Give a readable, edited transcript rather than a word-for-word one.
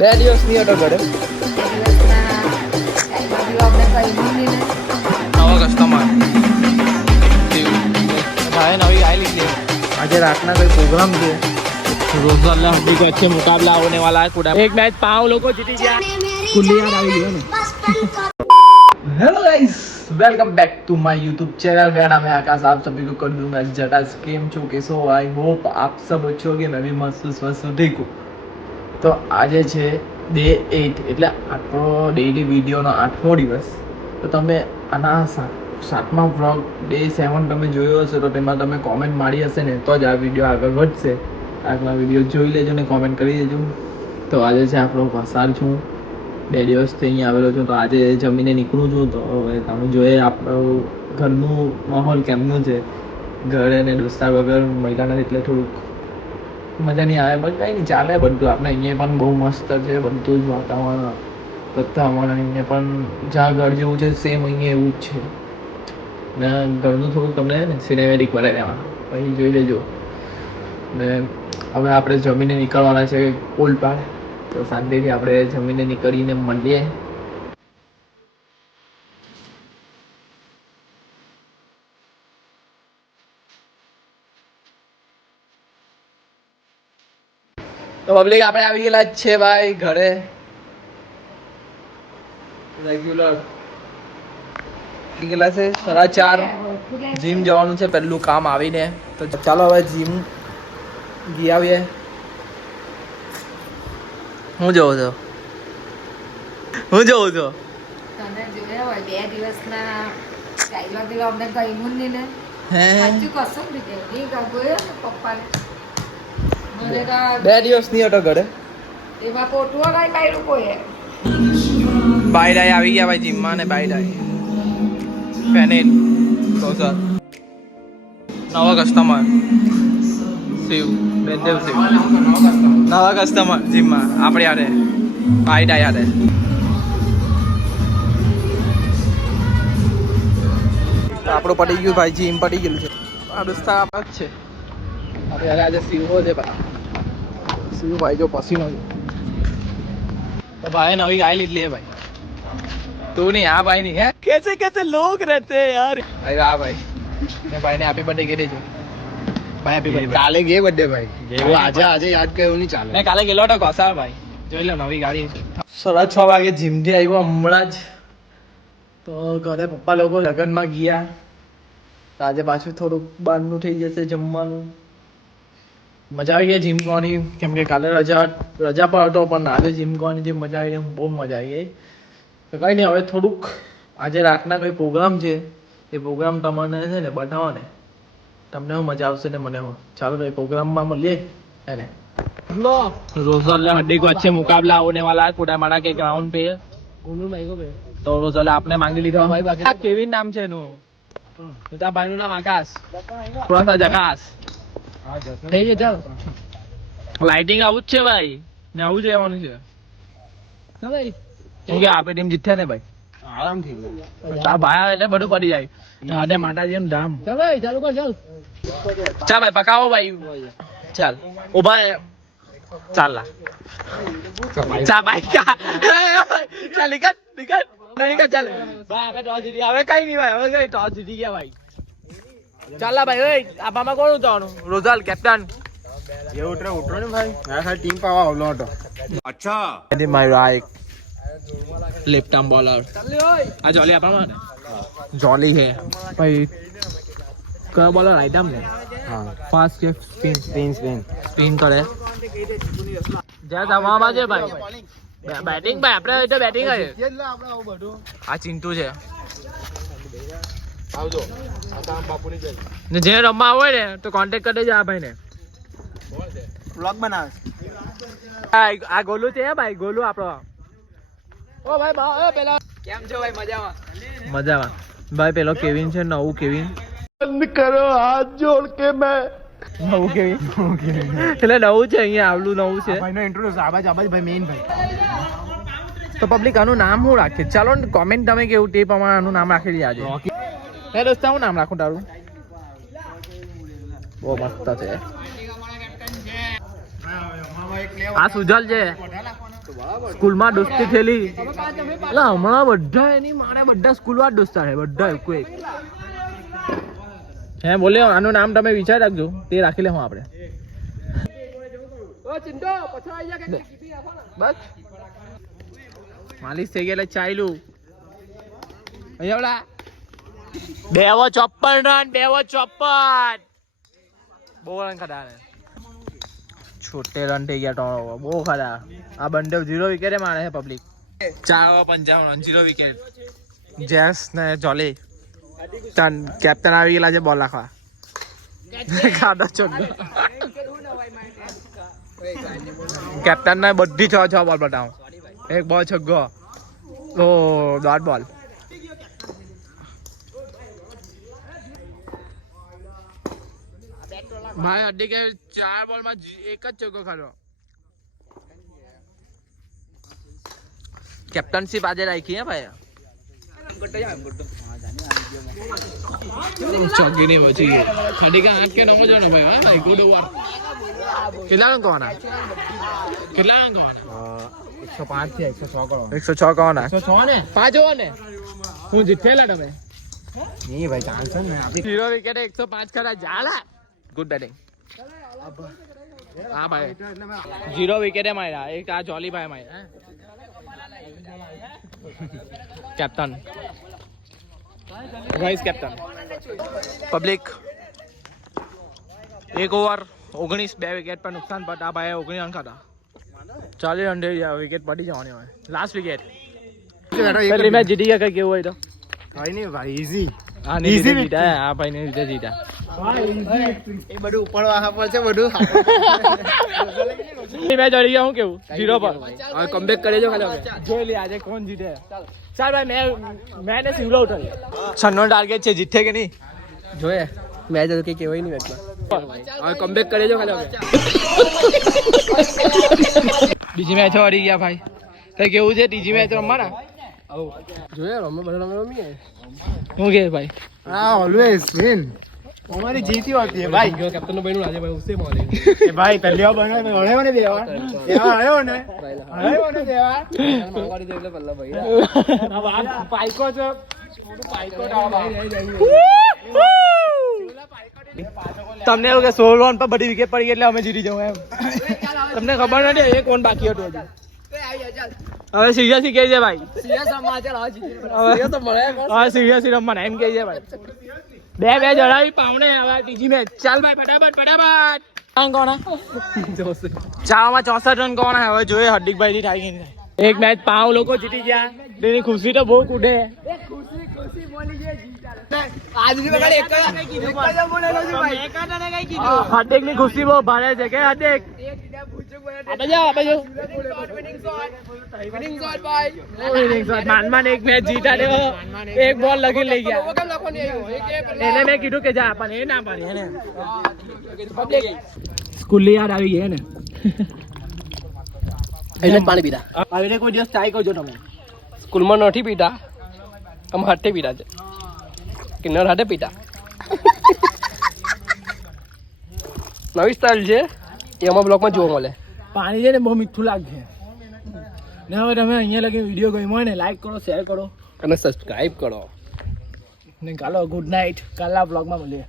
2 દિવસ નહીં હતો ઘરે. નવો કસ્ટમર ભાઈ નવી ગાય લીધી. આજે રાતના કોઈ પ્રોગ્રામ છે. रोजाल्ला हड्डी को अच्छे मुकाबला होने वाला है पूरा. एक मैच 5 लोगों जीती गया. कुल्लियार આવી ગયો ને. Hello guys, welcome back to my YouTube channel. मेरा नाम है आकाश. आप सभी को कर दूंगा जटास. केम छो कैसो आई होप आप सब अच्छे होगे. मैं भी मस्त ठीक हूँ. तो આજે છે ડે 8 એટલે આપણો ડેઈલી વિડીયોનો 8મો દિવસ. તો તમે આના 7મા વ્લોગ ડે 7 તમે જોયો હશે તો તેમાં તમે કોમેન્ટ મારી હશે ને તો જ આ વિડીયો આગળ વધશે. આગલા વિડીયો જોઈ લેજો ને કોમેન્ટ કરી દેજો. તો આજે છે આપણો વસાર છું. 2 દિવસથી અહીંયા આવેલો છું. તો આજે જમીને નીકળું છું. તો હવે તમે જોઈએ આપણું ઘરનું માહોલ કેમનું છે. ઘરે ને દોસ્તાર વગર મહિલાના એટલે થોડુંક મજા નહીં આવે. બટ કંઈ નહીં, ચાલે બધું. આપણે અહીંયા પણ બહુ મસ્ત છે બધું જ વાતાવરણ. વાતાવરણ અહીંયા પણ જ્યાં ઘર જેવું છે સેમ અહીંયા એવું જ છે. ને ઘરનું થોડુંક તમને ને સિનેમેટિક બનાવી દેવાનું પછી જોઈ લેજો. ને હવે આપણે જમીને નીકળવાના છે ઓલપાડ. તો શાંતિથી આપણે જમીને નીકળીને મળીએ. તો પબ્લિક આપણે આવી ગયેલા જ છે ભાઈ ઘરે. રેગ્યુલર ગયેલા છે 4:30. જીમ જવાનું છે પહેલું કામ આવીને. તો ચાલો હવે જીમ ગઈ આવીએ. હું જોઉં છું તને જોયા હોય 2 દિવસના ડાયલોગ દિલો અમને કહ્યું નહીં ને. સાચું કસમ રીતે નહીં ગયો ને પપ્પાને. મને કા 2 દિવસ નહીં હતો ઘરે. એમાં પોટવો કાંઈ કાઢ્યું કોઈ. બાયડાઈ આવી ગયા ભાઈ જીમમાં. ને બાયડાઈ પેનેલ રોઝર નવા કસ્ટમર શિવ બેનદેવ શિવ નવા કસ્ટમર જીમમાં આપણે યારે બાયડાઈ યારે. આપણું પડી ગયું ભાઈ. જીમ પડી ગયેલું છે. આ દોસ્તા આપણા જ છે. આપણે યારે આજે શિવો છે ભાઈ. શિવ ભાઈ જો પસીનો છે. તો ભાઈ નવી ગાય લીધી હે ભાઈ. तू नहीं आ भाई नहीं है. कैसे कैसे लोग रहते हैं यार. अरे आ भाई ने भाई ने हैप्पी बर्थडे के जो भाई हैप्पी बर्थडे. કાલે ગે બર્થડે ભાઈ. આજે યાદ કર્યું નહીં ચાલે. મેં કાલે ગેલો તો કોસા ભાઈ જોઈ લો નવી ગાડી. 6:30 વાગે જીમ થી આવ્યો હમણાં જ. તો ઘરે પપ્પા લોકો લગ્નમાં ગયા. તો આજે પાછું થોડુંક બહારનું થઈ જશે જમવાનું. મજા આવી ગઈ જીમ કરવાની. કેમ કે કાલે રજા પર હતો પણ આજે જીમ કરવાની જે મજા આવી બહુ મજા આવી ગઈ. તો કંઈ નહીં, હવે થોડુંક આજે રાતના કોઈ પ્રોગ્રામ છે એ પ્રોગ્રામ તમને છે ને બતાવો ને તમને મજા આવશે ને મને. ચાલો તો એ प्रोग्राम મળીએ. એને रोजाल्ला हड्डी को अच्छे मुकाबला होने वाला है कोडामाड़ा के ग्राउंड पे. तो रोजाल्ला आपने मांगी લીધો ભાઈ. બાકી કેવિન નામ છે એનું. તારા ભાઈનું નામ આકાશ. થોડા સા જકાશ થઈ ગયું. ચાલ લાઇટિંગ આવું જ છે ભાઈ ને આવું જ રહેવાનું છે. હા ભાઈ કેમ કે આપણે ટીમ જીતે ને ભાઈ આરામથી. તારા ભાઈ એટલે બધું પડી જાય. અને માતાજી ધામ. ચાલ ભાઈ ચાલુ કર. ચાલ ચાલ ભાઈ પકાવો ભાઈ. ચાલ ઉભા ચાલ લા ચા ભાઈ ચાલ નીકળ ચાલ ભાઈ. આપણે ટોસ જીતી. હવે કઈ નહીં ભાઈ. હવે કઈ ટોસ જીતી ગયા ભાઈ. ચાલ લા ભાઈ. ઓય આપામાં કોણ ઉતારવાનું? રોઝાલ કેપ્ટન. એ ઉતરો ને ભાઈ. આ ખાલી ટીમ પાવા આવલો હતો. અચ્છા એની મારો આ એક લેફ્ટ આર્મ બોલર. આ જોલી આપામાં ને જોલી છે ભાઈ. કયો બોલર? રાઈટ આર્મ ને. હા ફાસ્ટ કે સ્પિન કરે. જ્યાં તમામાં છે ભાઈ બેટિંગ. ભાઈ આપણે તો બેટિંગ છે. આ ચિંટુ છે. આવજો આ કામ બાપુની જઈ. ને જે રમવા હોય ને તો કોન્ટેક્ટ કરી દેજો આ ભાઈ ને. વ્લોગ બનાવે. આ ગોલું છે ભાઈ. ગોલું આપણો. ઓ ભાઈ એ પેલા કેમ છો ભાઈ? મજામાં ભાઈ. પેલો કેવિન છે નવું કેવિન. બંધ કરો હાથ જોડ કે મેં. નવું કેવિન એટલે નવું છે અહીંયા આવલું નવું છે. ભાઈનો ઇન્ટ્રોડ્યુસ આબાજ ભાઈ મેઇન ભાઈ. તો પબ્લિક આનું નામ શું રાખે? ચાલો ને કોમેન્ટ તમે કેવું તે પ્રમાણે આનું નામ રાખી દઈએ આજે. હે દોસ્તા હું નામ રાખું તારું? બહુ મસ્ત છે. આ સુજલ છે. સ્કૂલમાં દોસ્તી થયેલી એટલે હમણાં બધા એની મારે બધા સ્કૂલમાં જ દોસ્તા છે બધા કોઈ હે બોલ્યો આનું નામ તમે વિચાર રાખજો તે રાખી લે હું આપણે બસ માલિશ થઈ ગયા એટલે ચાલ્યું અહીંયા 254 રન 254 બહુ રન ખડા છોટે રન થઈ ગયા ટોળો બહુ ખરા આ બંને 0 વિકેટે મારે છે પબ્લિક 455 રન 0 વિકેટ જેસ ને જોલી કેપ્ટન આવી ગયેલા છે બોલ નાખવા ખાડો ચોગ્ગો કેપ્ટન ને બધી 6 બોલ બતાવું એક બોલ છગ્ગો ઓ ડોટ બોલ ભાઈ અડ્ડી કે 4 બોલમાં એક જ ચોગ્ગો ખાધો કેપ્ટનશીપ આજે રાખી હે ભાઈ ચોગ્ગી નહીં બચી ગઈ ખાડી કે 8 કે 9 જણો ભાઈ હા ભાઈ ગુડ ઓવર કેટલા રન કવાના 105 થી 106 કરો 106 કવાના 106 ને 5 ઓવર ને હું જીતેલા તમે નહીં ભાઈ ચાન્સ ને આપણી 0 વિકેટે 105 ખરા જાલા ગુડ બેટિંગ હા ભાઈ 0 વિકેટે માર્યા એક આ જોલી ભાઈ માર્યા કેપ્ટન વાઇસ કેપ્ટન પબ્લિક 1 ઓવર 19 2 વિકેટ પર નુકસાન પર આ ભાઈ 19 રન ખાધા 40 રન વિકેટ પડી જવાની હોય લાસ્ટ વિકેટ પહેલી મેચ જીતી ગયા કઈ કેવું હોય તો કઈ નહીં ભાઈ ઈઝી હા નહીં જીતા હા ભાઈ ને રીતે જીતા એ બધું ઉપાડવા આપવા છે બધું મેચ હરી ગયા હું કેવું 0 પર હવે કમબેક કરી જો ખાલી જોઈ લે આજે કોણ જીતે ચાલ ભાઈ મેં ને સિંગલ આઉટ છન્નો ટાર્ગેટ છે જીતે કે નહીં જોઈએ મેચ તો કઈ કહેવાય નહીં મેચમાં હવે કમબેક કરી જો ખાલી બીજી મેચ હરી ગયા ભાઈ કઈ કેવું છે ત્રીજી મેચ રમવાના જોઈએ રમે બધા રમીએ શું કે ભાઈ હા ઓલવેઝ વિન અમારી જીતી હોતી है भाई कैप्टन નો બન્યું આજે ભાઈ ઉસે બોલે એ ભાઈ પહેલી વાર બન્યો હળ્યો ને દેવા હળ્યો ને દેવા મારવાડી દે એટલે પલ્લા ભાઈ अब आप पाइको जो पाइको તમને એવું કે 16 રન પર બધી વિકેટ પડી એટલે અમે જીતી જવું એમ તમને ખબર નથી એ કોણ બાકી હતું હજુ હવે સિરિયસ કે છે ભાઈ સિરિયસ સમાચાર હવે સિરિયસ તો મળે હવે સિરિયસ રમવાના એમ કે છે ભાઈ બે જણાવી પાવને હવે ત્રીજી મેચ ચાલ ભાઈ ફટાફટ રન કોણ 64 રન કોણ હવે જોઈએ હાર્દિકભાઈ થી થાય કે નહીં એક મેચ 5 લોકો જીતી ગયા તેની ખુશી તો બહુ કૂદે હાર્દિક ની ખુશી બહુ ભારે છે કે હાર્દિક માન એક મેચ જીતા દેવો એક બોલ લગી લઈ ગયા એને મેં કીધું કે જા પણ એ ના પાડી એને સ્કૂલ યાદ આવી ગઈ ને એટલે પાણી પીતા આવીને કોઈ દિવસ ચાય કરજો તમે સ્કૂલમાં નથી પીતા આમ હાથે પીતા છે કિન્નર હાથે પીતા નવી સ્ટાઇલ છે એ અમારા બ્લોગમાં જોવા મળે પાણી છે ને બહુ મીઠું લાગે ને હવે તમે અહીંયા લગી વિડીયો ગમ્યો હોય ને લાઈક કરો શેર કરો અને સબસ્ક્રાઇબ કરો ને ચાલો ગુડ નાઇટ કાલના બ્લોગમાં મળીએ